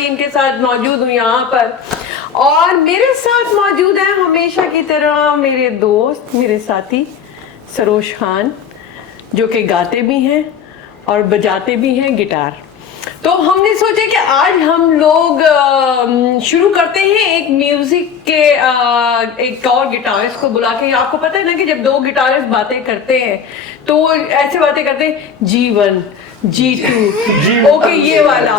Team के साथ मौजूद हूँ यहाँ पर, और मेरे साथ मौजूद है हमेशा की तरह मेरे दोस्त, मेरे साथी सरोज खान, जो कि गाते भी हैं और बजाते भी हैं गिटार। तो हमने सोचा कि आज हम लोग शुरू करते हैं एक म्यूजिक के एक और गिटारिस्ट को बुला के। आपको पता है ना कि जब दो गिटारिस्ट बातें करते हैं तो वो ऐसे बातें करते हैं, G1 G2 ओके ये वाला।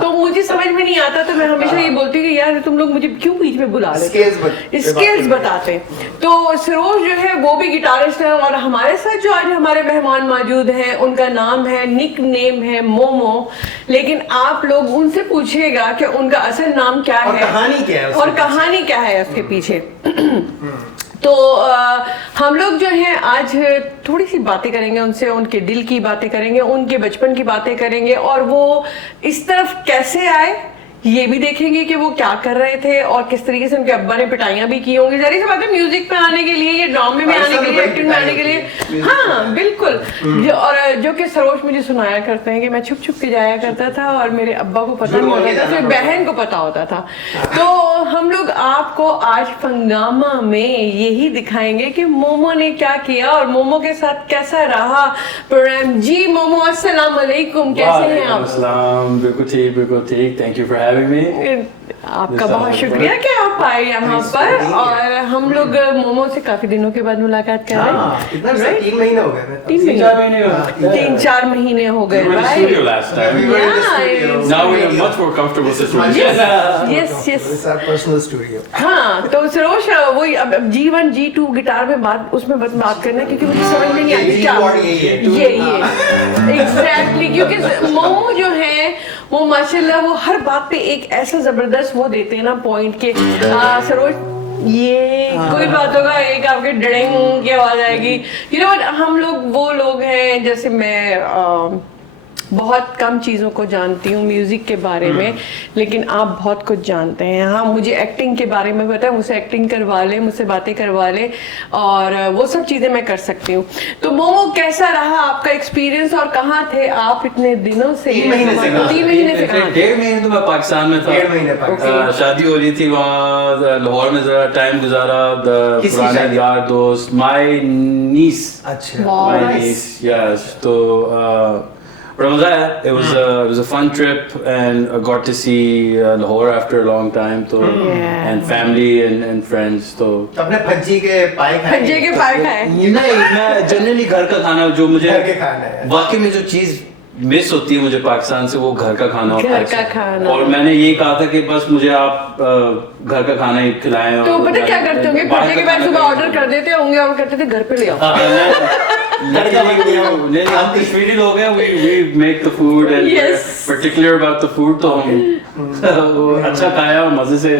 तो मुझे समझ में नहीं आता, तो मैं हमेशा ये बोलती हूँ कि यार तुम लोग मुझे क्यों बीच में बुला लेते हैं, स्केल्स बताते हैं। तो सरोज जो है वो भी गिटारिस्ट है, और हमारे साथ जो आज हमारे मेहमान मौजूद हैं उनका नाम है, निक नेम है मोमो। लेकिन आप लोग उनसे पूछिएगा कि उनका असल नाम क्या है और कहानी क्या है उसके पीछे। तो हम लोग जो है आज थोड़ी सी बातें करेंगे उनसे, उनके दिल की बातें करेंगे, उनके बचपन की बातें करेंगे, और वो इस तरफ कैसे आए ये भी देखेंगे कि वो क्या कर रहे थे और किस तरीके से उनके अब्बा ने पिटाइयां भी की होंगी। जाहिर सी बात है म्यूजिक में आने के लिए, ये ड्रामे में आने के लिए, एक्टिंग में आने के लिए, हाँ बिल्कुल। और जो कि सरोज मुझे सुनाया करते हैं कि मैं छुप छुप के जाया करता था और मेरे अब्बा को पता नहीं होता था, सिर्फ बहन को पता होता था। तो हम लोग आपको आज फंगामा में यही दिखाएंगे कि मोमो ने क्या किया और मोमो के साथ कैसा रहा प्रोग्राम। जी मोमो, अस्सलाम वालेकुम, कैसे हैं आप? बिल्कुल ठीक, thank you for having me. आपका बहुत शुक्रिया कि आप आए यहाँ पर, और हम लोग मोमो से काफी दिनों के बाद मुलाकात कर रहे हैं। 3 महीने हो गए, 3-4 महीने हो गए। हाँ, तो सरोज वही अब G1 G2 गिटार में उसमें बात करना, क्योंकि मुझे समझ में नहीं आती क्या ये एग्जैक्टली, क्योंकि मोमो जो है वो माशाल्लाह वो हर बात पे एक ऐसा जबरदस्त वो देते हैं ना पॉइंट के। सरोज ये कोई बात होगा, एक आपके डड़ेंग की आवाज आएगी। हम लोग वो लोग हैं, जैसे मैं बहुत कम चीज़ों को जानती हूँ म्यूज़िक के बारे में, लेकिन आप बहुत कुछ जानते हैं। हाँ, मुझे एक्टिंग के बारे में पता है, मुझसे एक्टिंग करवा ले, मुझसे बातें करवा ले, और वो सब चीज़ें मैं कर सकती हूँ। तो मोमो कैसा रहा आपका एक्सपीरियंस, और कहाँ थे आप इतने दिनों से? 3 महीने से 1.5 महीने तो मैं पाकिस्तान में था। 1.5 महीने शादी हो रही थी वहाँ, लाहौर में जरा टाइम गुजारा, पुराने यार दोस्त, माई नीस। यस, तो but मजा आया। It was a fun trip, and I got to see Lahore after a long time, तो and family and friends। तो अपने भज्जी के पाए खाए। नहीं, मैं जनरली घर का खाना, जो मुझे वाकई में जो चीज मिस होती है मुझे पाकिस्तान से, वो घर का खाना होता है। घर का खाना। और मैंने यही कहा था कि बस मुझे आप घर का खाना ही खिलाएं। तो पता क्या करते होंगे, भज्जी के बाद सुबह ऑर्डर कर देते होंगे और कहते थे घर पे ले आओ। हम कश्मीरी लोग हैं, we make the food and we're particular about the food, तो हम अच्छा खाया और मजे से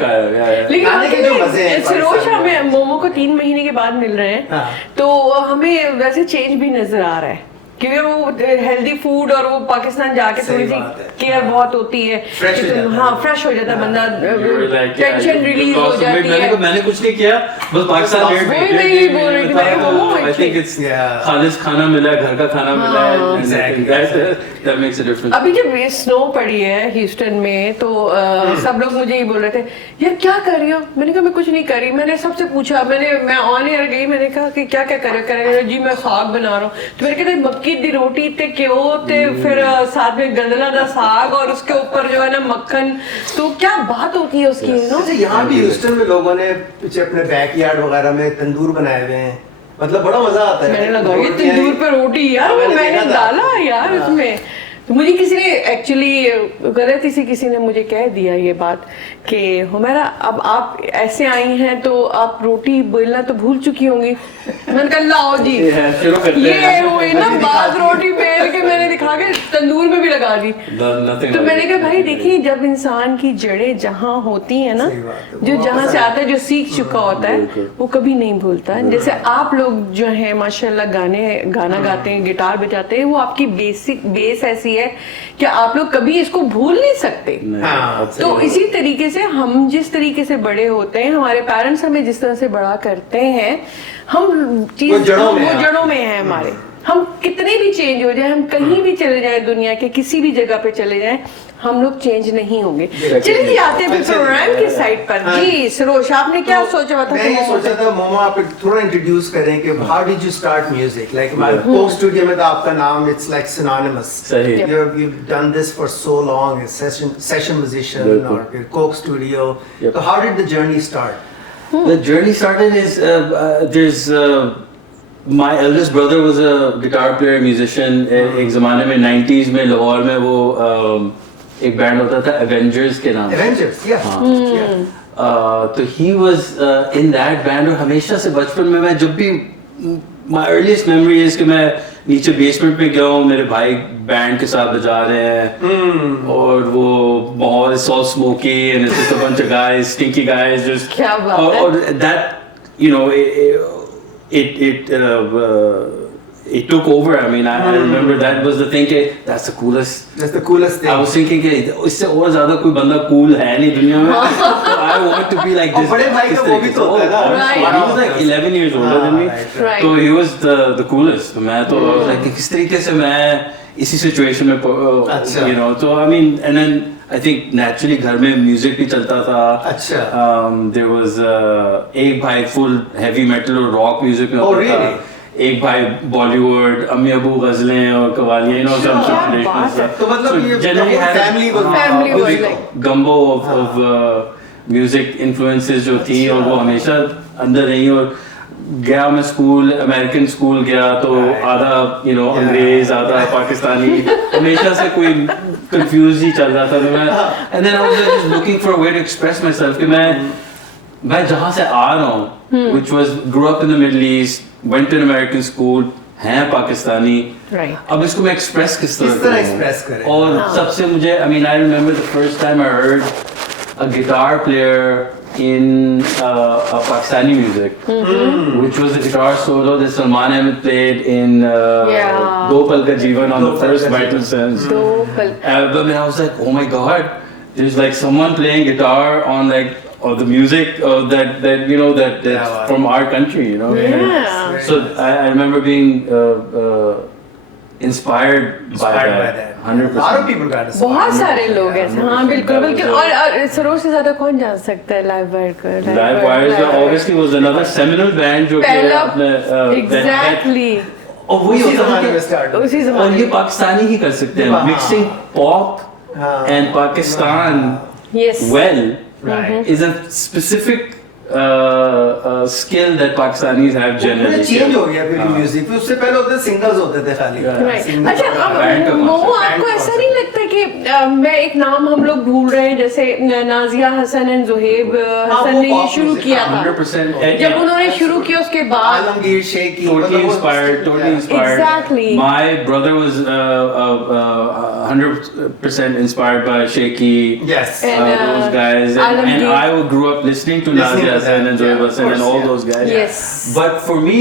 खाया। लेकिन सरोज, हमें मोमो को 3 महीने के बाद मिल रहे हैं, तो हमें वैसे चेंज भी नजर आ रहा है, क्योंकि वो हेल्दी फूड और वो पाकिस्तान जाके थोड़ी सी केयर बहुत होती है। हाँ, फ्रेश हो जाता है बंदा, टेंशन रिलीज हो जाती है। मैंने कुछ नहीं किया, बस पाकिस्तान खालिस खाना मिला है, घर का खाना मिला है। अभी जब स्नो पड़ी है ह्यूस्टन में, तो सब लोग मुझे ये बोल रहे थे, यार क्या कर रही हो? मैंने कहा मैं कुछ नहीं कर रही। मैंने सबसे पूछा, मैं ऑन एयर गई, मैंने कहा कि क्या क्या कर रहे हो? जी मैं साग बना रहा हूँ। तो मैंने कहते मक्की दी रोटी ते क्यों ते, फिर साथ में गंदला दा साग, और उसके ऊपर जो है ना मक्खन। तो क्या बात होती है उसकी ना। यहाँ भी ह्यूस्टन में लोगों ने पीछे अपने बैकयार्ड वगैरह में तंदूर बनाए हुए हैं, मतलब बड़ा मजा आता है। मैंने लगा ये तंदूर पे रोटी, यार मैंने डाला यार इसमें। तो मुझे किसी ने एक्चुअली गलती से किसी ने मुझे कह दिया ये बात कि हुमैरा अब आप ऐसे आई हैं तो आप रोटी बेलना तो भूल चुकी होंगी। मैंने कहा लाओ जी, ये हुई ना बात, रोटी बेल के मैंने दिखा के तंदूर में भी लगा दी। तो मैंने कहा भाई देखिए, जब इंसान की जड़ें जहाँ होती है ना, जो जहाँ से आता है, जो सीख चुका होता है, वो कभी नहीं भूलता। जैसे आप लोग जो है माशाल्लाह गाना गाते हैं, गिटार बजाते हैं, वो आपकी बेसिक बेस ऐसी है कि आप लोग कभी इसको भूल नहीं सकते। तो इसी तरीके से हम जिस तरीके से बड़े होते हैं, हमारे पेरेंट्स हमें जिस तरह से बड़ा करते हैं, हम चीज वो जड़ों में है हमारे। हम कितने भी चेंज हो जाए, हम कहीं भी चले जाएं, दुनिया के किसी भी जगह पे चले जाएं, हम लोग चेंज नहीं होंगे। Definitely. चलिए आते हैं अच्छा, प्रोग्राम की साइड पर। हाँ। जी सरोज, आपने क्या तो सोचा था? मैं ये सोचा था मोमो आप थोड़ा इंट्रोड्यूस करें कि how did you start music like Coke Studio में तो आपका नाम इट्स लाइक सिनोनिमस सही। you've done this for so long as session musician बिल्कुल। और फिर कोक स्टूडियो Yep. तो how did the journey start? The journey started is there's my eldest brother was a guitar player, musician. एक ज़माने में 90s में लाहौर में वो एक बैंड होता था Avengers के नाम से। Avengers, yeah. हाँ। Yeah. तो he was in that band और हमेशा से बचपन में मैं जब भी my earliest memory is कि मैं नीचे बेसमेंट में गया हूँ, मेरे भाई बैंड के साथ बजा रहे हैं और वो माहौल is all smoky and it's just a bunch of guys, stinky guys just क्या बात है। और that you know it took over. I mean, I remember that was the thing कि that's the coolest. That's the coolest thing. I was thinking कि इससे और ज़्यादा कोई बंदा cool है नहीं दुनिया में. So I want to be like और this. बड़े भाई का वो भी तो होता है ना। Right. He was like 11 years older than me. Right. So he was the coolest. तो मैं तो I was like किस तरीके से मैं इसी situation में अच्छा। you know. So I mean, and then I think naturally घर में music भी चलता था. अच्छा। There was एक भाई full heavy metal और rock music में Oh, होता था. really? एक भाई बॉलीवुड, अम्मी अबू गजलें और कवालियां, you know, some क्या traditional बात है। stuff. तो मतलब So ये generally had a- family was- Family was big like- gumbo of music influences जो थी और वो हमेशा अंदर रही और गया मैं स्कूल, अमेरिकन स्कूल गया तो Right. आधा you know Yeah. अंग्रेज आधा पाकिस्तानी, हमेशा से कोई कंफ्यूज ही चल रहा था तो मैं and then I was just looking for a way to express myself कि मैं जहाँ से आ रहा हूँ which was grew up in the Middle East, went to an American school, हैं पाकिस्तानी, Right. अब इसको मैं एक्सप्रेस किस तरह करूँ? express करें? और सबसे मुझे I mean I remember the first time I heard a guitar player in Pakistani music, which was the guitar solo that Salman Ahmed played in Yeah. Do Pal Ka Jeevan on Do the Pal first Ka Vital Jeevan. Sense दो पल album, and I was like, oh my god, there's like someone playing guitar on like the music that you know that's Yeah. from our country, you know. Yeah. So I remember being inspired by that. A lot of 100%. people got us. बहुत सारे लोग ऐसे, हाँ बिल्कुल बिल्कुल। और सरोज से ज्यादा कौन जान सकता है लाइव वायर को? Live Wires obviously was another seminal band जो कि पहला अपने एग्जैक्टली और वही उसी होता है जमाने में कि start हुआ। उसी और जमाने ये पाकिस्तानी ही कर सकते हैं, हाँ। mixing pop हाँ। and Pakistan yes well Right. is a specific skill that Pakistanis have generally. Change हो गया फिर म्यूजिक, फिर उससे पहले होते सिंगल्स होते थे खाली। Right. Singles अच्छा वगैरह। अब मोमो, आपको ऐसा नहीं लगता कि मैं एक नाम हम लोग भूल रहे हैं, जैसे नाजिया हसन एंड जुहेब हसन वो ने ये pop शुरू music, किया था। 100%. जब उन्होंने शुरू किया उसके बाद Alamgir शेखी Totally inspired, totally inspired. Exactly. My brother was 100% inspired by Shaky, Yes. And, those guys, and Alamgir. I grew up listening to Listening Nazia to Hassan them, and Zoe yeah, of Hassan and course, all yeah. those guys. Yes. But for me,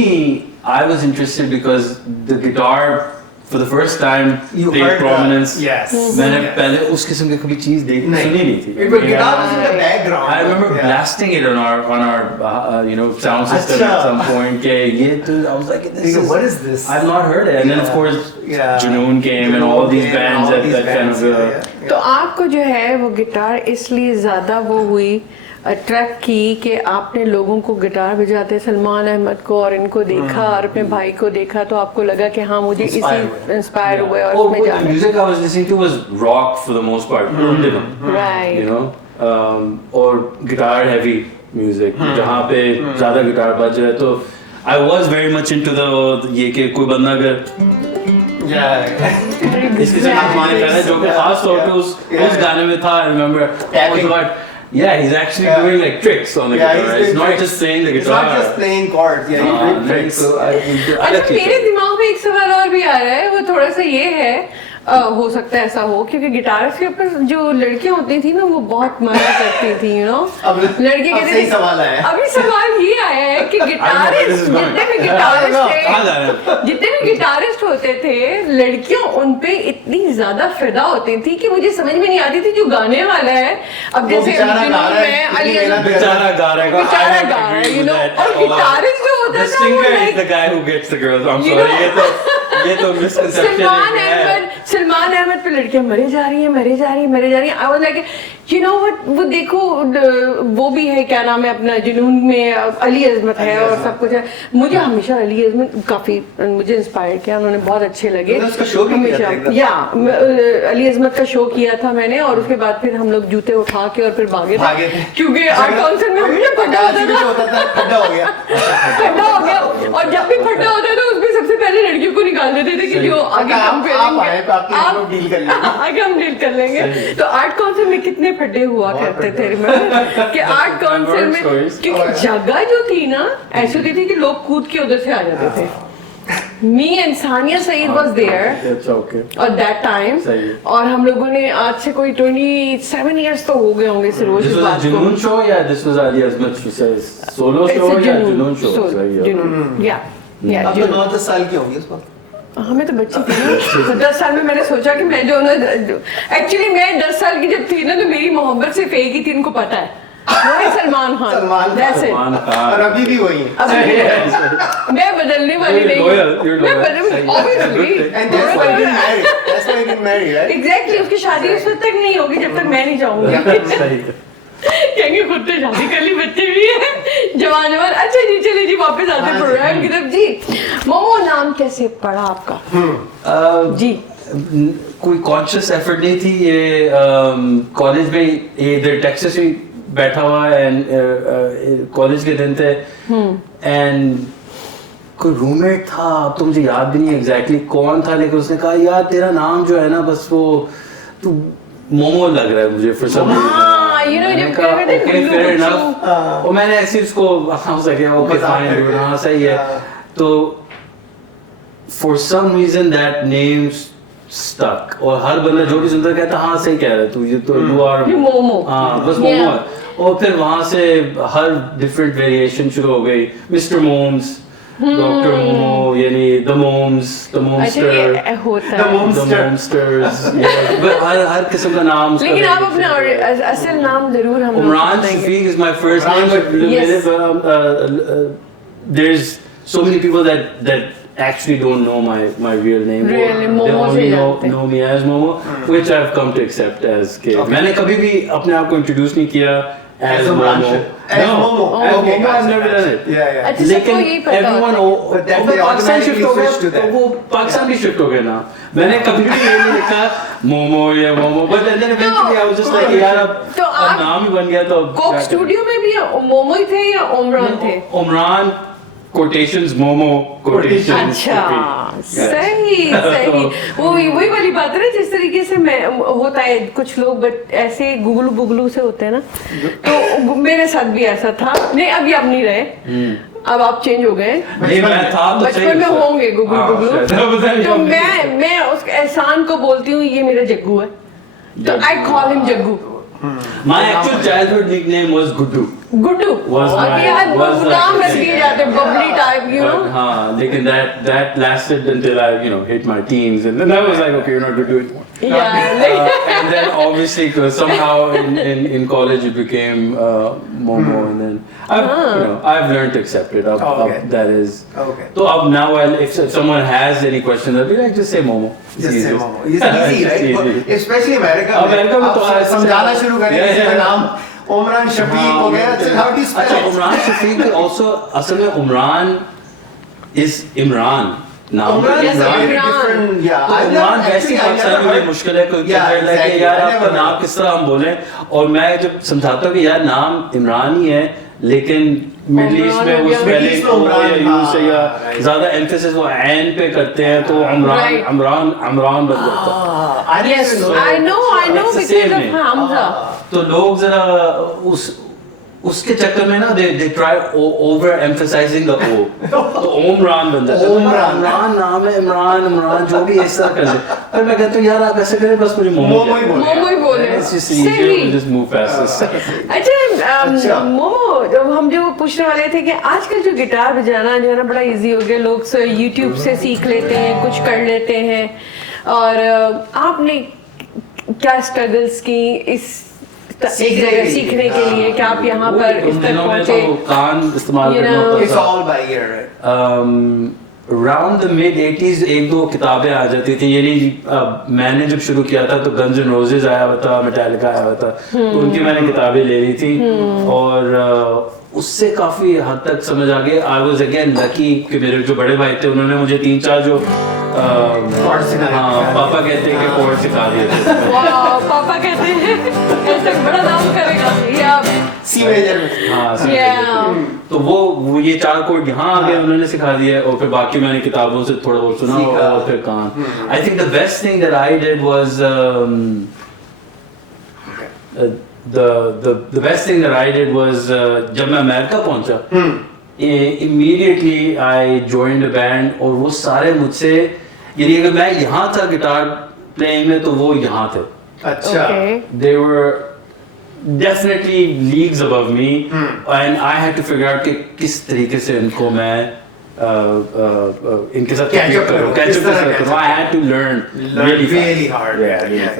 I was interested because the guitar, for the first time, You played heard prominence. Yes. मैंने Yeah. पहले उस किस्म की कभी चीज सुनी नहीं थी. It was guitar was in the background. I remember Yeah. blasting it on our you know sound system Acha. at some point. के ये तो I was like, this is, What is this? I've not heard it. And then of Yeah. course Yeah. Junoon came and all these Came and bands all that, these that kind bands, of yeah, yeah. तो आपको जो है वो guitar इसलिए ज़्यादा वो हुई attract की कि आपने लोगों को गिटार बजाते सलमान अहमद को और इनको देखा और अपने भाई को देखा तो आपको लगा कि हाँ मुझे इसी इंस्पायर हुए और Oh, उसमें the जाना music I was listening to was rock for the most part. You right know, और guitar heavy music जहाँ पे ज़्यादा गिटार बज रहा है तो I was very much into the ये कि कोई बंदा अगर Yeah. इसके साथ हमारे गाने जो कि खास तौर पे उस गाने में था I remember Tapping. yeah he's actually Yeah. doing like tricks on the Yeah, guitar. he's It's doing not tricks. just playing the It's guitar. not just playing chords. Yeah, he did tricks. So I अच्छा मेरे दिमाग में एक सवाल और भी आ रहा है, वो थोड़ा सा ये है हो सकता है ऐसा हो क्योंकि गिटारिस्ट के ऊपर जो लड़कियां होती थी ना वो बहुत मना करती थी यू नो अब लड़के कहते सही थे सवाल आया है। अभी सवाल ये आया है कि गिटारिस्ट जितने भी गिटारिस्ट कहाँ जा रहे थे जितने भी गिटारिस्ट होते थे लड़कियां उन पे इतनी ज्यादा फिदा होती थी कि मुझे समझ में नहीं आती थी जो गाने वाला है अब जैसे बेचारा गा रहा है, मैं अली इतनी मेहनत बेचारा गा रहा है. बेचारा I गा रहा है agree you with no that और a lot. गिटारिस्ट जो होता The था वो singer is like the guy who gets the girls. I'm You sorry. know- ये तो misconception सलमान है. अहमद सलमान अहमद पे लड़कियां मरे जा रही हैं। I was like you know what, वो देखो वो भी है, क्या नाम है अपना, जुनून में अली अजमत है और सब कुछ है। मुझे हमेशा अली अजमत काफी मुझे इंस्पायर किया, उन्होंने बहुत अच्छे लगे। उसका शो भी किया था एकदम। या अली अजमत का शो किया था मैंने, और उसके बाद फिर हम लोग जूते उठा के और फिर भागे थे क्योंकि आर्ट काउंसिल में हमेशा खड्डा हो गया खड्डा हो गया, और जब भी खड्डा होता है तो उसमें सबसे पहले लड़कियों को निकाल देते थे कि जो आगे हम आगे हम डील कर लेंगे। तो आर्ट काउंसिल में कितने फड्डे हुआ करते थे, रिमेंबर कि आर्ट काउंसिल में, क्योंकि जगह जो थी ना ऐसी होती थी कि लोग कूद के उधर से आ जाते थे। Me and Sania Saeed was there और दैट टाइम, और हम लोगों ने आज से कोई 27 इयर्स तो हो गए होंगे Saroj This was a Junoon show, yeah. This was Ali Azmat solo show, yeah. Junoon show. या अब तो 9-10 साल की होंगी इस वक्त। हमें तो बच्ची थी ना, तो 10 साल में मैंने सोचा कि मैं जो एक्चुअली मैं 10 साल की जब थी ना, तो मेरी मोहब्बत सिर्फ एक ही थी, इनको पता है, वो है सलमान खान। That's it. और अभी भी वही है। मैं बदलने वाली नहीं हूँ, मैं obviously And that's why you didn't marry, right? Exactly, उसकी शादी उस वक्त तक नहीं होगी जब तक मैं नहीं जाऊंगी। कहेंगे खुद तो शादी कर ली, बच्चे भी हैं, जवान। अच्छा जी, चलिए जी, वापस आते हैं प्रोग्राम की तरफ। जी मोमो नाम कैसे पड़ा आपका? जी कोई कॉन्शियस एफर्ट नहीं थी ये। कॉलेज में ये इधर टेक्सास में बैठा हुआ एंड कॉलेज के दिन थे, एंड कोई रूममेट था, अब तो मुझे याद भी नहीं एग्जैक्टली कौन था, लेकिन उसने कहा यार तेरा नाम जो है ना, बस वो तू मोमो लग रहा है मुझे फिर सब। you know, जब कहते थे fair enough, और मैंने ऐसे उसको ओके फाइन, हाँ सही है। तो for some reason that name stuck, और हर बंदा जो भी सुनता कहता हाँ सही कह रहा है तू, ये तो you are मोमो, हाँ बस मोमो है। और फिर वहाँ से हर डिफरेंट वेरिएशन शुरू हो गई, मिस्टर मोम्स, डॉक्टर मोमो, यानी द मोम्स, द मोमस्टर, द मोमस्टर्स, हर किस्म का नाम। लेकिन आप अपना असल नाम जरूर हम Umran Shafiq is my first name, but there's so many people that actually don't know my real name. Really, they Momo only से know me as Momo, which I've come to accept as के। मैंने कभी भी अपने आप को introduce नहीं किया as Momo. As Momo. Okay, I've never done it. Yeah. अच्छा, सबको यही लेकिन पता everyone होता But then they Pakistan automatically shift हो switch to गया, that. वो पाकिस्तान भी शिफ्ट हो गया ना। मैंने कभी भी ये नहीं लिखा मोमो या momo, but then eventually I was just like यार अब नाम ही बन गया तो। कोक स्टूडियो में भी मोमो ही थे या उमरान थे? Umran quotations momo quotations। अच्छा, सही। वो वही वाली बात है ना, जिस तरीके से मैं होता है कुछ लोग बट ऐसे गुगलू बुगलू से होते हैं ना, तो मेरे साथ भी ऐसा था। नहीं अभी आप नहीं रहे, अब आप चेंज हो गए, बचपन में होंगे गुगलू बुगलू। तो मैं उस एहसान को बोलती हूँ ये मेरा जग्गू है, तो I call him Jaggu. My actual childhood nickname was Guddu. Guddu नाम रख दिए जाते, बबली टाइप, यू नो। हाँ, लेकिन that lasted until I hit my teens, and then I was like, okay, you're not Guddu anymore. And then obviously somehow in college it became Momo, and then I've learned to accept it. That is. Okay. So now if someone has any questions, I'll be like, just say Momo. Just say Momo. It's easy, right? Especially America. America में तो समझाना शुरू करें किसी का नाम उमरान शफीक हो गया, how do you spell it? Umran Shafiq also असल में उमरान is इमरान नाम। Umran is a very different, yeah. तो उमरान वैसे पाकिस्तान में मुश्किल है क्योंकि यार आपका नाम किस तरह हम बोलें, और मैं जब समझाता हूँ कि यार नाम इमरान ही है, लेकिन मिडिल ईस्ट में वो स्पेलिंग यूज या ज्यादा एम्फेसिस वो ऐन पे करते हैं, तो इमरान बन जाता है। Yes, I know because of Hamza. तो लोग जरा उसके चक्कर में ना they try over emphasizing the O, तो ओमरान बन जाता है। इमरान नाम है, इमरान जो भी ऐसा कर ले, पर मैं कहता हूँ यार आप ऐसे करें, बस मुझे मोमो ही बोले। It's just easier to just move past this. अच्छा मोमो, जब हम जो पूछने वाले थे कि आजकल जो गिटार बजाना जो है ना बड़ा इजी हो गया, लोग YouTube से सीख लेते हैं, कुछ कर लेते हैं, और आपने क्या स्ट्रगल्स की इस सीखने के लिए, क्या आप यहाँ पर इस तक पहुँचे? कान इस्तेमाल करना होता था। It's all by ear, right? around the mid 80s एक दो किताबें आ जाती थी, यानी मैंने जब शुरू किया था तो Guns N' Roses आया हुआ था, Metallica आया हुआ था, तो उनकी मैंने किताबें ले ली थी और उससे काफी हद तक समझ आ गई। I was again lucky कि मेरे जो बड़े भाई थे उन्होंने मुझे 3-4 जो पापा कहते हैं कि कोर्ड सिखा दिए थे। पापा कहते हैं ऐसे बड़ा नाम करेगा या सी मेजर में। हाँ, तो वो ये 4 कोड यहाँ आ गए, उन्होंने सिखा दिया और फिर बाकी मैंने किताबों से थोड़ा बहुत सुना और फिर कान। I think the best thing that I did was the best thing that I did was जब मैं अमेरिका पहुंचा immediately I joined a band और वो सारे मुझसे, यानी अगर मैं यहाँ था गिटार प्लेइंग में तो वो यहाँ थे। अच्छा। They were definitely leagues above me and I had to figure out कि किस तरीके से इनको मैं इनके साथ catch up करूं। I had to learn really hard।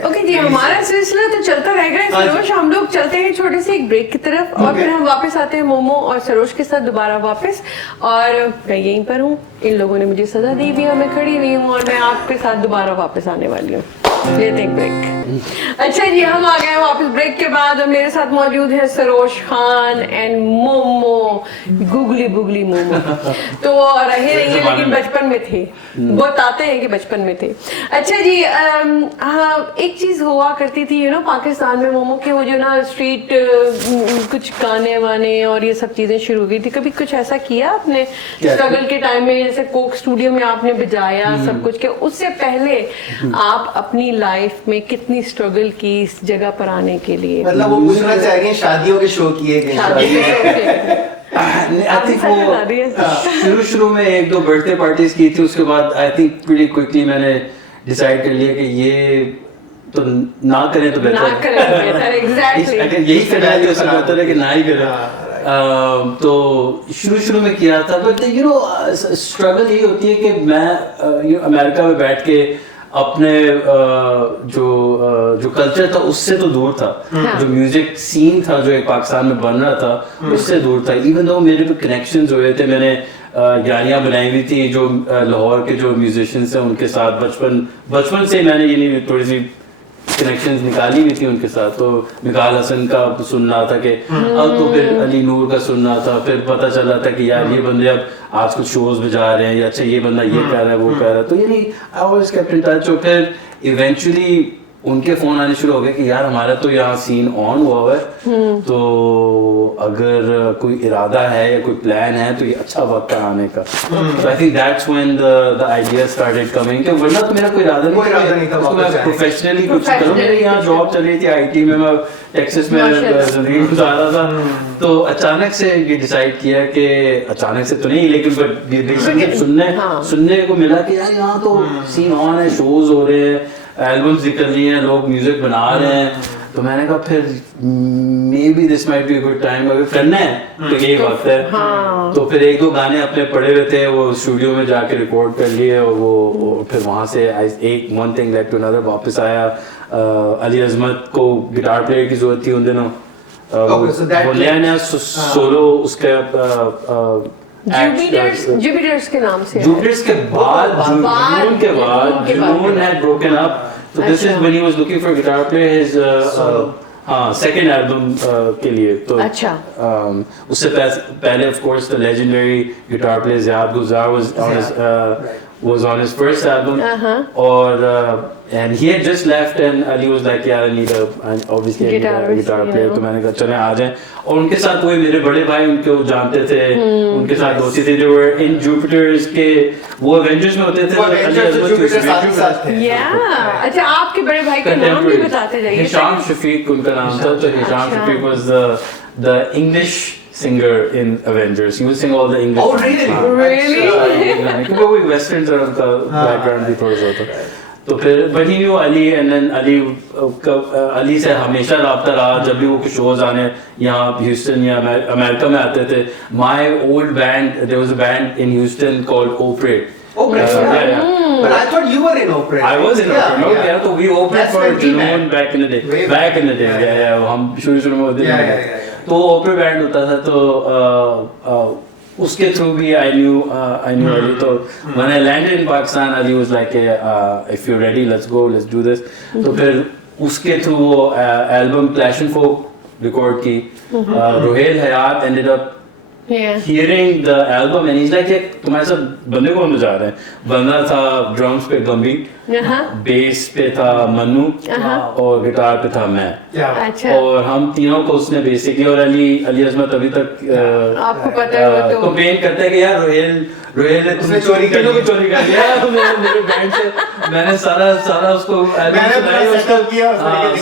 Okay ji, हमारा सिलसिला तो चलता रहेगा सरोज। हम लोग चलते हैं छोटे से एक ब्रेक की तरफ और फिर हम वापस आते हैं मोमो और सरोज के साथ दोबारा वापस। और मैं यहीं पर हूँ, इन लोगों ने मुझे सजा दी भी है, मैं खड़ी हुई हूँ और मैं आपके साथ दोबारा वापस आने वाली हूँ। लेते हैं ब्रेक। अच्छा जी, हम आ गए वापस ब्रेक के बाद और मेरे साथ मौजूद है सरोज खान एंड मोमो, गुगली बुगली मोमो। तो रहे नहीं है लेकिन बचपन में थे, बताते हैं कि बचपन में थे। अच्छा जी, हाँ एक चीज हुआ करती थी पाकिस्तान में मोमो के, वो जो ना स्ट्रीट कुछ गाने वाने और ये सब चीजें शुरू हो गई थी। कभी कुछ ऐसा किया आपने स्ट्रगल के टाइम में, जैसे कोक स्टूडियो में आपने बजाया सब कुछ के, उससे पहले आप अपनी लाइफ में कितनी स्ट्रगल की इस जगह पर आने के लिए? मतलब वो पूछना चाहेंगे शादियों के शो किए गए। I think वो शुरू में 1-2 बर्थडे पार्टीज की थी, उसके बाद आई थिंक pretty quickly मैंने डिसाइड कर लिया कि ये तो ना करें तो बेहतर है। एग्जैक्टली, अगर यही करना है तो उससे बेहतर है कि ना ही करें। तो शुरू में किया था, बट स्ट्रगल यही होती है कि मैं अमेरिका में बैठ के अपने जो कल्चर था उससे तो दूर था, जो म्यूजिक सीन था जो एक पाकिस्तान में बन रहा था उससे दूर था। इवन दो मेरे पे कनेक्शंस हुए थे, मैंने यारियां बनाई हुई थी जो लाहौर के जो म्यूजिशियंस हैं उनके साथ बचपन से मैंने ये थोड़ी सी कनेक्शंस निकाली हुई थी उनके साथ। तो मिकाल हसन का सुन रहा था कि अब तो फिर अली नूर का सुन रहा था, फिर पता चल रहा था कि यार ये बंदे अब आज कुछ शोज में जा रहे हैं, या अच्छा ये बंदा ये कह रहा है वो कह रहा है, तो यानी I always kept in touch. और फिर इवेंचुअली उनके फोन आने शुरू हो गए कि यार हमारा तो यहाँ सीन ऑन हुआ है, तो अगर कोई इरादा है या कोई प्लान है तो ये अच्छा वक्त है आने का। तो I think that's when the idea started coming, कि वरना तो मेरा कोई इरादा नहीं था मैं प्रोफेशनली कुछ करूं। मेरी यहाँ जॉब चल रही थी आईटी में, मैं टेक्सास में जिंदगी गुजार रहा था, तो अचानक से ये डिसाइड किया कि अचानक से तो नहीं लेकिन सुनने को मिला कि यार यहाँ तो सीन ऑन है, शोज हो रहे हैं, एल्बम्स निकल रही हैं, लोग म्यूजिक बना रहे हैं। तो मैंने कहा फिर may be this might be a good time, अगर करना है तो यही वक्त है। तो फिर 1-2 गाने अपने पड़े हुए थे, वो स्टूडियो में जाके रिकॉर्ड कर लिए और वो फिर वहाँ से एक one thing led to another वापस आया। अली अजमत को गिटार प्लेयर की जरूरत थी उन दिनों, वो नया सोलो उसका जुपिटर्स के नाम से, जुपिटर्स के बाद जुनून had broken up, so this is when he was looking for a guitar player, his second album के लिए। तो अच्छा, उससे पहले of course the legendary guitar player Ziad Guzar was on his first album, और and he had just left and Ali was like yeah I need a guitar player, तो मैंने कहा चलें आ जाएं। और उनके साथ वो मेरे बड़े भाई उनको जानते थे, उनके साथ दोस्ती थे, जो were in Jupiters के, वो Avengers में होते थे। अच्छा, आपके बड़े भाई का नाम भी बताते जाइए। हिशाम शफीक उनका नाम था, तो Hisham Shafiq was the English singer in Avengers. He would sing all the English. Oh really? क्योंकि वो वेस्टर्न तरह का बैकग्राउंड भी थोड़ा सा था। तो फिर but he knew Ali, and then Ali से हमेशा राब्ता रहा। जब भी वो कुछ शोज आने यहाँ ह्यूस्टन या अमेरिका में आते थे, my old band, there was a band in Houston called Operate. But I thought you were in Operate. I was in Operate. Yeah, so we opened for Junoon back in the day. Back in the day, yeah. हम शुरू में होते थे। तो ओपरे band होता था, तो उसके थ्रू भी I knew Ali. तो when I landed in Pakistan, Ali was like, if you're ready, let's go, let's do this. तो फिर उसके थ्रू वो album clash and folk record की. रोहेल हयात ended up Yeah. hearing the album and he's like, तुम्हारे साथ बंदे कौन बजा रहे हैं? बंदा था ड्रम्स पे गंभी, बेस पे था मन्नू और गिटार पे था मैं. अच्छा. और हम तीनों को उसने बेसिकली, और अली अजमत अभी तक आपको पता है वो तो कंप्लेन करते हैं कि यार रोहेल ने उसने चोरी कर लिया. चोरी कर लिया मेरे बैंड से. मैंने सारा उसको मैंने पूरा सेटअप किया.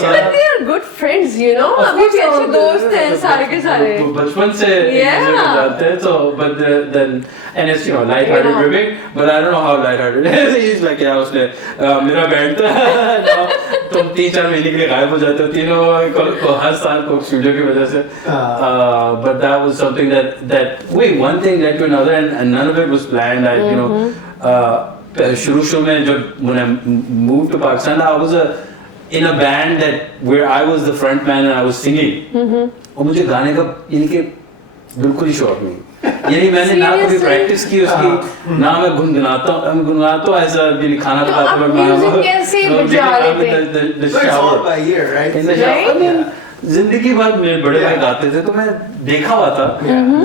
But they are good friends, you know. अभी भी अच्छे दोस्त हैं सारे के सारे. बचपन से जानते हैं. So but then and it's light-hearted ribbing, but I don't know how light-hearted it is. He's like यार उसने मेरा बैंड था. तुम 3-4 महीने के लिए गायब हो जाते हो तीनों को हर साल को स्टूडियो की वजह से. But that was something that one thing led to another and none of it was planned. शुरू में जब when I moved to Pakistan, I was in a band where I was the front man and I was singing. और मुझे गाने का इनके बिल्कुल ही शौक नहीं. यानी मैंने ना कभी प्रैक्टिस की उसकी, ना मैं गुनगुनाता ऐसा खाना खाते वक्त म्यूजिक कैसे बजा लेते हैं. जिंदगी भर मेरे बड़े भाई गाते थे तो मैं देखा हुआ था,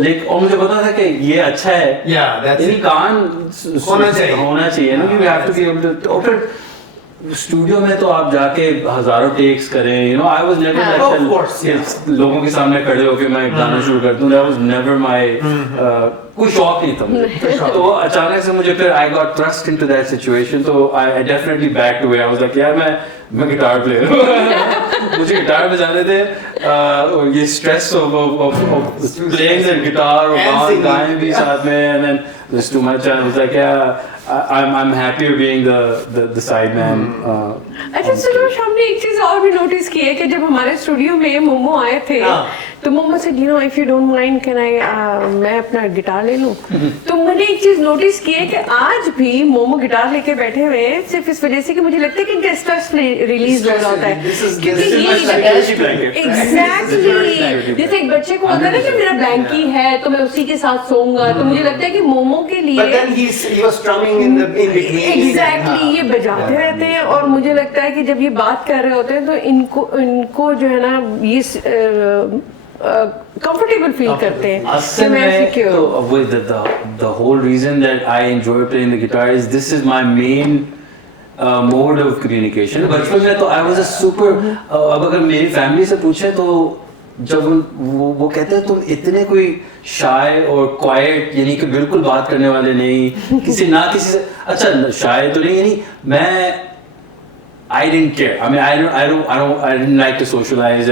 लेकिन और मुझे पता था कि ये अच्छा है, यानी कान होना चाहिए ना, कि we have to be able to. और फिर स्टूडियो में तो आप जाके हजारों टेक्स करें, I was never like लोगों के सामने खड़े होके मैं गाना शुरू कर दूं. That was never my कोई शौक नहीं था मुझे. तो अचानक से मुझे फिर I got thrust into that situation, तो I definitely backed away. I was like यार मैं गिटार प्लेयर हूँ. मुझे गिटार बजाने थे, और ये stress of playing the guitar और गाएं भी साथ में, and then there's too much. I was like I'm happier being the side man. अच्छा सुनो, हमने एक चीज और भी नोटिस की है कि जब हमारे स्टूडियो में मोमो आए थे तो मोमो से if you don't mind can I मैं अपना गिटार ले लूं. तो मैंने एक चीज नोटिस की है कि आज भी मोमो गिटार लेके बैठे हुए हैं सिर्फ इस वजह से कि मुझे लगता है कि इनका स्ट्रेस रिलीज हो रहा होता है. एग्जैक्टली जैसे एक बच्चे को होता है ना कि मेरा ब्लैंकी है तो मैं उसी के साथ सोऊंगा, तो मुझे लगता है कि मोमो के लिए एग्जैक्टली ये बजाते रहते हैं. और मुझे लगता है कि जब ये बात कर रहे होते हैं तो इनको जो है ना ये comfortable feel करते हैं. असल में तो the whole reason that I enjoy playing the guitar is this is my main mode of communication. बचपन में तो I was a super अब अगर मेरी फैमिली से पूछे तो जब वो कहते हैं तुम इतने कोई शाय और क्वाइट, यानी कि बिल्कुल बात करने वाले नहीं, किसी से अच्छा शाय तो नहीं, यानी मैं I didn't care. I mean, I didn't like to socialize.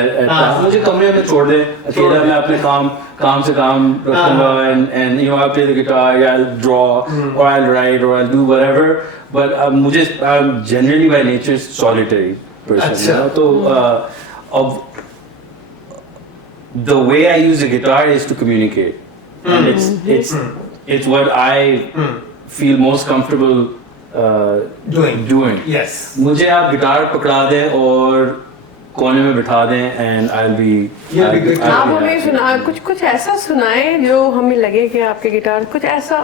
मुझे कमरे में छोड़ दे, अकेला मैं अपने काम से काम रखूंगा, and I'll play the guitar, I'll draw, or I'll write, or I'll do whatever. But I'm generally by nature solitary person. तो अब the way I use the guitar is to communicate, and it's what I feel most comfortable doing. Yes. मुझे आप guitar पकड़ा दें और कोने में बिठा दें and I'll be good. आप हमें सुना कुछ ऐसा सुनाएं जो हमें लगे कि आपके गिटार कुछ ऐसा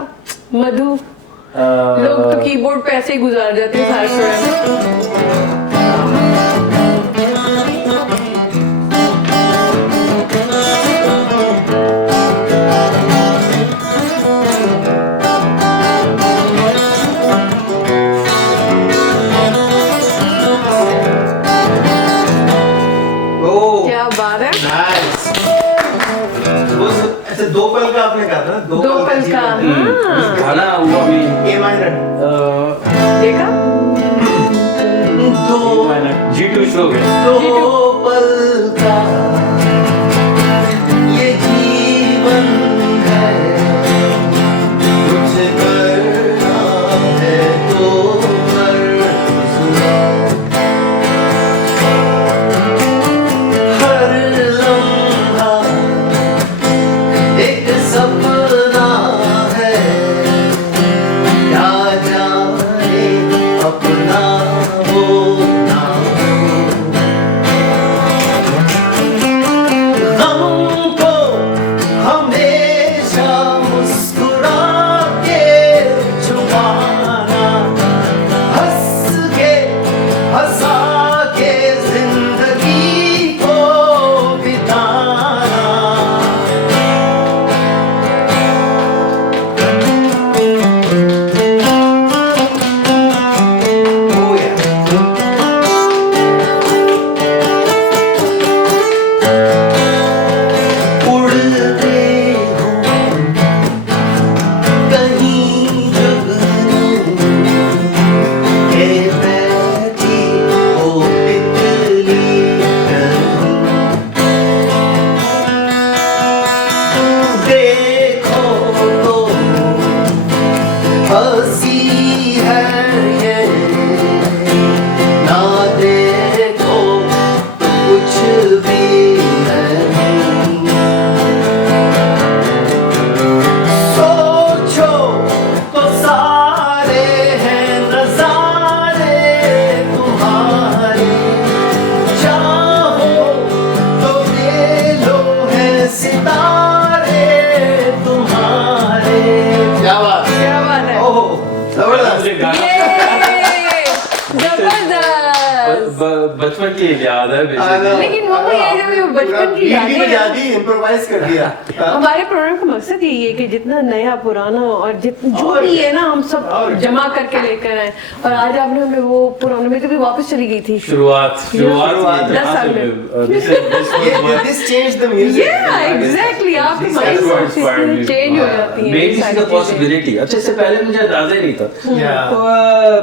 मधु. लोग तो कीबोर्ड पे ऐसे ही गुजार जाते हैं सारे स्टूडेंट. दो पल का आपने कहा था, दो पल का गाना हुआ भी ए माइनर देखा, दो माइनर G2 श्लोक है. दो पल का ये जीवन है, कुछ करना है तो कर सुना, हर लम्हा एक सपना है, क्या जाने अपना हो ना हो. की याद है know. लेकिन वो ये बचपन की यादें हैं। यादें इम्प्रोवाइज कर दिया। हमारे प्रोग्राम का मकसद यही है कि जितना नया पुराना और जो भी है ना हम सब जमा करके लेकर आए। और आज आपने हमें वो पुराने में तो भी वापस चली गई थी शुरुआत 10 साल में। This changed the music. Yeah, exactly. आपके माइंड चेंज हो जाती है Maybe सारी इसका चीजें। possibility। अच्छा इससे पहले मुझे अंदाजा ही नहीं था। Yeah.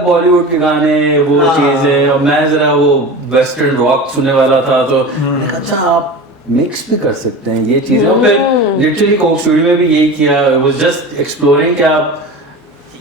बॉलीवुड के गाने वो हाँ। चीजें और मैं जरा वो वेस्टर्न रॉक सुनने वाला था तो मैंने कहा अच्छा आप मिक्स भी कर सकते हैं ये चीजें और फिर लिटरली कोक स्टूडियो में भी यही किया वाज जस्ट एक्सप्लोरिंग कि आप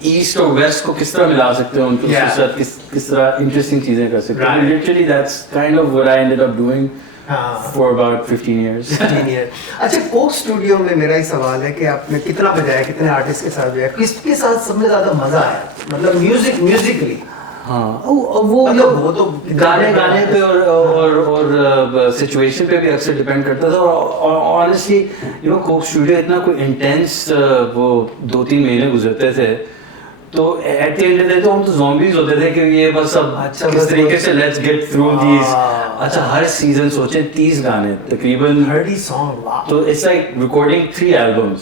ईस्ट और वेस्ट को किस तरह मिला सकते हो उनके Yeah. साथ किस तरह इंटरेस्टिंग चीजें कर सकते हो Right. Literally that's kind of what I ended up doing हाँ। For about 15 years 15 year. अच्छा कोक स्टूडियो में मेरा ही सवाल है कि आपने कितना बजाया, कितने आर्टिस्ट के साथ बजाया, किसके साथ सबसे ज्यादा मजा आया, मतलब म्यूजिकली? हाँ वो मतलब वो तो गाने पे और सिचुएशन पे भी अक्सर डिपेंड करता था और honestly you know Coke studio इतना कोई इंटेंस वो 2-3 महीने गुजरते थे तो एट द एंड तो हम तो ज़ॉम्बीज होते थे कि ये बस अब अच्छा, किस बस तरीके से लेट्स गेट थ्रू दीस हाँ। अच्छा हर सीजन सोचें 30 गाने तकरीबन 30 सॉन्ग, वाह। तो it's like recording 3 albums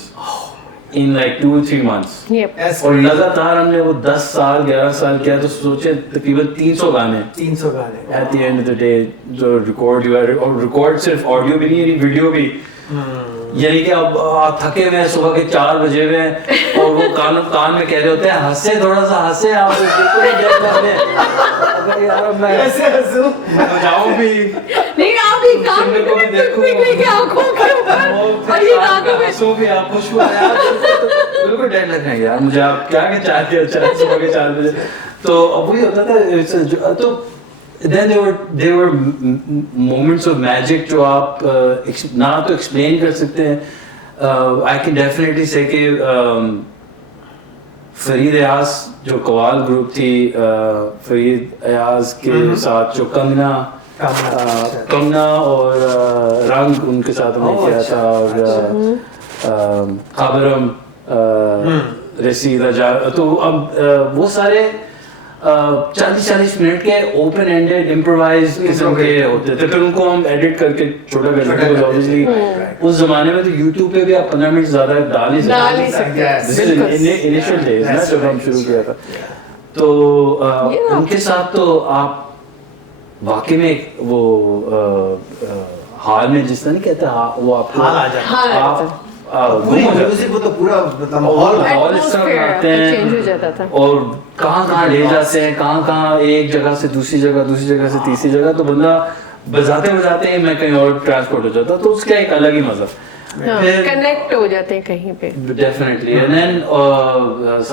in like 2 or 3 months Yep. और लगातार हमने वो 10 साल 11 साल किया तो सोचे तकरीबन 300 गाने 300 गाने। At the end of the day जो रिकॉर्ड हुआ और रिकॉर्ड सिर्फ ऑडियो भी नहीं वीडियो भी यानी कि अब आप थके हुए हैं सुबह के 4 बजे हुए हैं और वो कान में कह रहे होते हैं हंसे थोड़ा सा हंसे आप बिल्कुल नहीं देख पा रहे अगर यार मैं ऐसे हंसूं? बजाऊं भी नहीं आप ही काम सुनने को भी देखूं के आंखों के ऊपर और ये दांतों में हंसूं भी आप खुश हो यार बिल्कुल डर लग रहा है यार मुझे आप क्या के चाहते हो सुबह के 4 बजे तो अब वही होता था तो then there were moments of magic जो आप ना तो explain कर सकते हैं I can definitely say कि फरीद अयाज जो कवाल ग्रुप थी फरीद अयाज के साथ जो कंगना और रंग उनके साथ हमने किया था और खाबरम रसीद रजा तो अब वो सारे 40-40 मिनट के ओपन एंडेड इम्प्रोवाइज किस्म के होते थे फिर उनको हम एडिट करके छोटा कर सकते थे ऑब्वियसली उस जमाने में तो YouTube पे भी आप 15 मिनट ज्यादा डाल नहीं सकते इनिशियल डेज ना जब हम शुरू किया था तो उनके साथ तो आप वाकई में वो हाल में जिस तरह नहीं कहते वो आपको हाल आ जाता आप पूरी म्यूजिक वो तो पूरा मतलब माहौल इस तरह बनाते हैं चेंज हो जाता था और कहाँ ले जाते हैं कहाँ एक जगह से दूसरी जगह से तीसरी जगह तो बंदा बजाते ही मैं कहीं और ट्रांसपोर्ट हो जाता तो उसका एक अलग ही मजा कनेक्ट हो जाते हैं कहीं पे definitely and then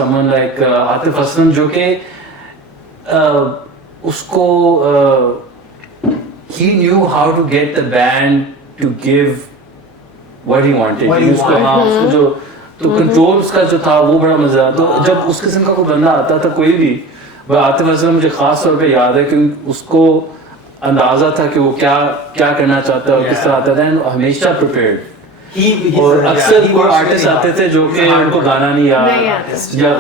someone like Atif Aslam जो कि उसको he knew how to get the band to give what he wanted उसको हाँ उसको जो तो कंट्रोल उसका जो था वो बड़ा मजा तो जब उस किस्म का कोई बंदा आता था कोई भी आतिफ असलम मुझे खास तौर पे याद है कि उसको अंदाजा था कि वो क्या करना चाहता है और किस तरह आता था हमेशा प्रिपेयर्ड और अक्सर कोई आर्टिस्ट आते थे जो कि उनको गाना नहीं याद या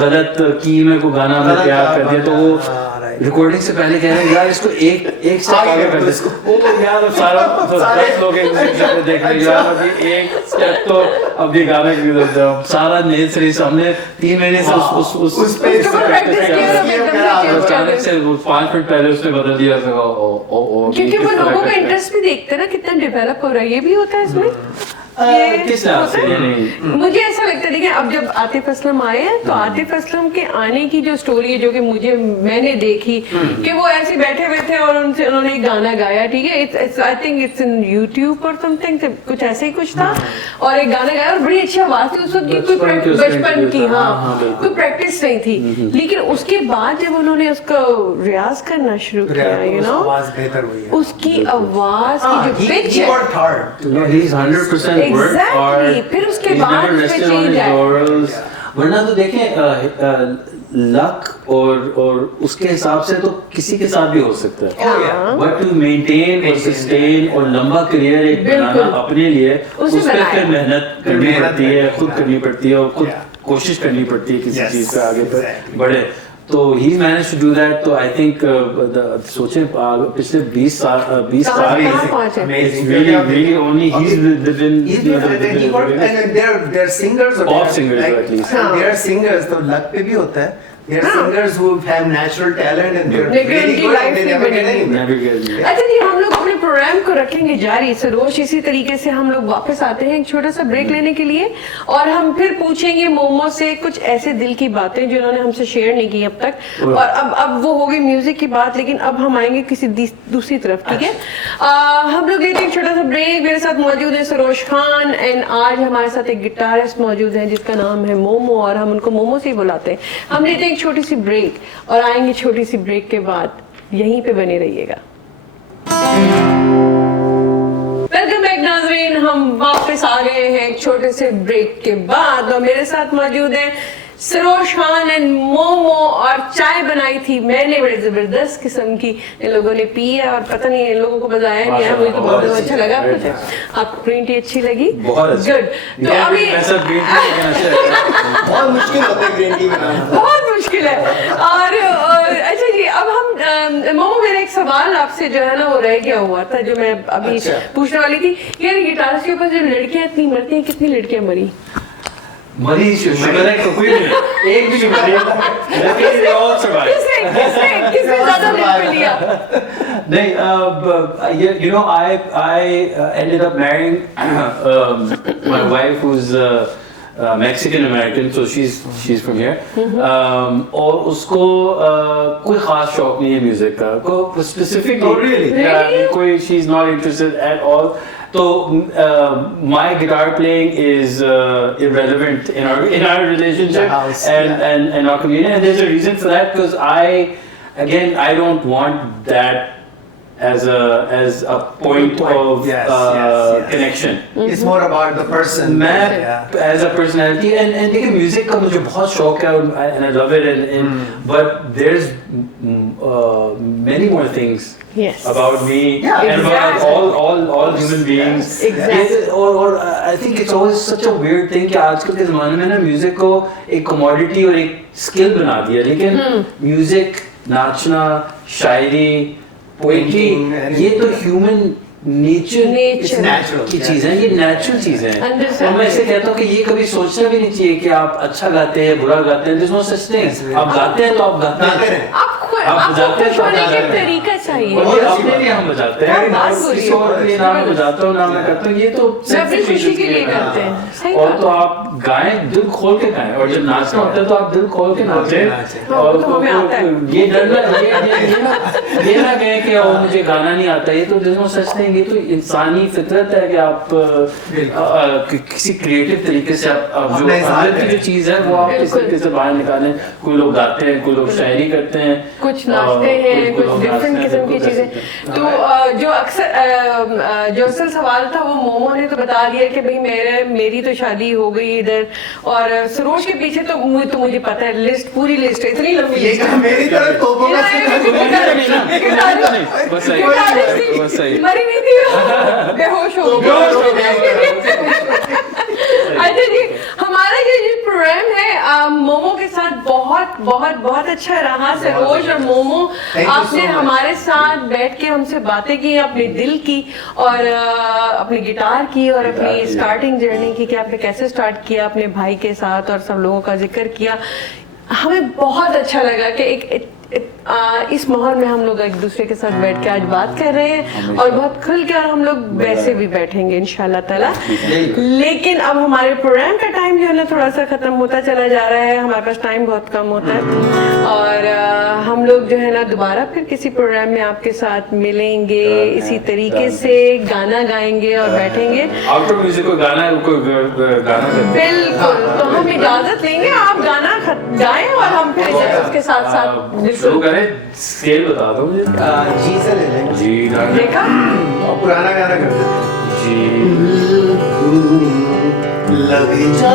गलत की में को गाना में तैयार कर दिया तो वो रिकॉर्डिंग से पहले कह रहे हैं यार इसको एक स्टेप आगे कर दे वो यार सारा 10 लोग एक दूसरे को देख रहे हैं यार अभी एक स्टेप तो अभी गाने की जरूरत है सारा नए से हमने 3 महीने से उस पे अचानक से 5 मिनट पहले उसने बदल दिया क्योंकि वो लोगों का इंटरेस्ट भी देखते हैं ना कितना डेवलप हो रहा है ये भी होता है इसमें किस तरह से मुझे ऐसा लगता है कि अब जब आतिफ असलम आए हैं तो आतिफ असलम के आने की जो स्टोरी है जो कि मैंने देखी कि वो ऐसे बैठे हुए थे और उन्होंने एक गाना गाया ठीक है I think it's in YouTube और समथिंग कुछ ऐसे ही कुछ था और एक गाना गाया और बड़ी अच्छी आवाज थी उस वक्त की कोई बचपन की हाँ कोई प्रैक्टिस नहीं थी लेकिन उसके बाद जब उन्होंने उसका रियाज करना शुरू किया यू नो उसकी आवाज की जो पिच है Exactly. फिर उसके बाद वरना तो देखें लक और उसके हिसाब से तो किसी के साथ भी हो सकता है बट टू मेंटेन और सस्टेन और लंबा करियर एक बनाना अपने लिए उस पर फिर मेहनत करनी पड़ती है खुद करनी पड़ती है और खुद कोशिश करनी पड़ती है किसी चीज पे आगे बढ़े तो ही मैनेज टू डू दैट. तो आई थिंक सोचे पिछले 20 साल कहाँ पहुंचे? Amazing. really only he's within they're singers or Pop they're singers like, at least. they're singers तो लक पे भी होता है. They're singers who have natural talent and they're लेकिन really उनकी good life and they भी never get बनेगी. anywhere. never get. अच्छा जी, हम लोग अपने प्रोग्राम को रखेंगे जारी सरोज. इसी तरीके से हम लोग वापस आते हैं एक छोटा सा ब्रेक लेने के लिए और हम फिर पूछेंगे मोमो से कुछ ऐसे दिल की बातें जो उन्होंने हमसे शेयर नहीं की अब तक. और अब वो हो गई म्यूजिक की बात, लेकिन अब हम आएंगे किसी दूसरी तरफ. ठीक है, हम लोग लेते हैं एक छोटा सा ब्रेक. मेरे साथ मौजूद है सरोज खान एंड आज हमारे साथ एक गिटारिस्ट मौजूद है जिसका नाम है मोमो और हम उनको मोमो से ही बुलाते हैं. हम लेते हैं एक छोटी सी ब्रेक और आएंगे छोटी सी ब्रेक के बाद. यहीं पे बने रहिएगा. वेलकम बैक नाज़रीन, हम वापस आ गए हैं एक छोटे से ब्रेक के बाद और मेरे साथ मौजूद है सरोज खान एंड मोमो. और चाय बनाई थी मैंने बड़े जबरदस्त किस्म की, इन लोगों ने पी है और पता नहीं इन लोगों को मजाया नहीं है. मुझे तो बहुत अच्छा लगा. आपको ग्रीन टी अच्छी लगी? बहुत गुड. तो अभी बहुत मुश्किल होता है ग्रीन टी बनाना. बहुत मुश्किल है. और अच्छा जी, अब हम मोमो, मेरा एक सवाल आपसे जो है ना वो रह गया हुआ था जो मैं अभी पूछने वाली थी. यार गिटारिस्ट के ऊपर जो लड़कियां इतनी मरती हैं, कितनी लड़कियां मरी? मरी शुगर है कोई नहीं, एक भी नहीं मरी, लेकिन they all survived. किसने ज्यादा दिल पे लिया? नहीं, you know, I ended up marrying my wife who's Mexican American, so she's from here. और उसको कोई खास शौक नहीं है म्यूजिक का, को स्पेसिफिक. Oh, really? कोई she's not interested at all. So my guitar playing is irrelevant in our relationship house, and our community, and there's a reason for that because I don't want that as a point of Yes. connection. It's more about the person. मैं as a personality and देखिए music का मुझे बहुत शौक है and I love it and but there's many more things Yes. about me Yeah, and about exactly. all human beings. Exactly. और I think it's always such a weird thing कि आजकल के ज़माने में ना म्यूजिक को एक commodity और एक skill बना दिया, लेकिन म्यूजिक, नाचना, शायरी, पोएट्री, ये तो ह्यूमन नेचर natural, की चीज है. ये नेचुरल चीज है. Understand. और मैं ऐसे कहता हूँ कि ये कभी सोचना भी नहीं चाहिए कि आप अच्छा गाते हैं, बुरा गाते हैं. There's no such thing. आप गाते हैं तो आप गाते हैं. आपको बजाते हैं खुश तो होने बजाते का हैं. तरीका चाहिए. और ये अपने लिए हम बजाते हैं. बात बोलिए. किसी और के लिए ना मैं बजाता हूँ ना मैं करता हूँ. ये तो मैं अपनी खुशी के लिए करते हैं. सही और बात तो है. आप गाएं, दिल खोल के गाएं. और जब नाचना होता है तो आप दिल खोल के नाचें. और तो हमें आता है. ये डरना ये ना कहें कि ओ मुझे गाना नहीं आता. ये तो there's no such thing. ये तो इंसानी फितरत है कि आप किसी क्रिएटिव तरीके से आप जो अंदर की जो चीज है वो आप किस तरीके से बाहर निकालें. कोई लोग गाते हैं, कोई लोग शायरी करते हैं, कुछ नाचते हैं, कुछ डिफरेंट किस्म की चीजें. तो जो अक्सर सवाल था वो मोमो ने तो बता दिया कि भाई मेरी तो शादी हो गई इधर. और सरोज के पीछे तो मुझे पता है लिस्ट, पूरी लिस्ट है, इतनी लंबी ये लिस्ट. क्या मेरी तरफ तोपों का बस सही, बस सही. मरी नहीं थी, बेहोश हो अच्छा जी, हमारा ये प्रोग्राम है मोमो के साथ बहुत बहुत बहुत अच्छा रहा. सरोज और मोमो, आपने हमारे साथ बैठ के हमसे बातें की, अपने दिल की और अपनी गिटार की और अपनी स्टार्टिंग जर्नी की कि आपने कैसे स्टार्ट किया अपने भाई के साथ और सब लोगों का जिक्र किया. हमें बहुत अच्छा लगा कि इस माहौल में हम लोग एक दूसरे के साथ बैठ के आज बात कर रहे हैं और बहुत खुल के, और हम लोग वैसे भी बैठेंगे इंशाल्लाह ताला. लेकिन अब हमारे प्रोग्राम का टाइम जो है ना थोड़ा सा खत्म होता चला जा रहा है. हमारे पास टाइम बहुत कम होता है और हम लोग जो है ना दोबारा फिर किसी प्रोग्राम में आपके साथ मिलेंगे, इसी तरीके से गाना गाएंगे और बैठेंगे. आउटडोर म्यूजिक को गाना बिल्कुल. तो हम इजाजत लेंगे, आप गाना गाएं और हम फिर उसके साथ साथ शुरू करें. स्केल बता दो मुझे. जी से ले लेंगे. जी गाना. देखा और पुराना गाना कर देते हैं. जी लग जा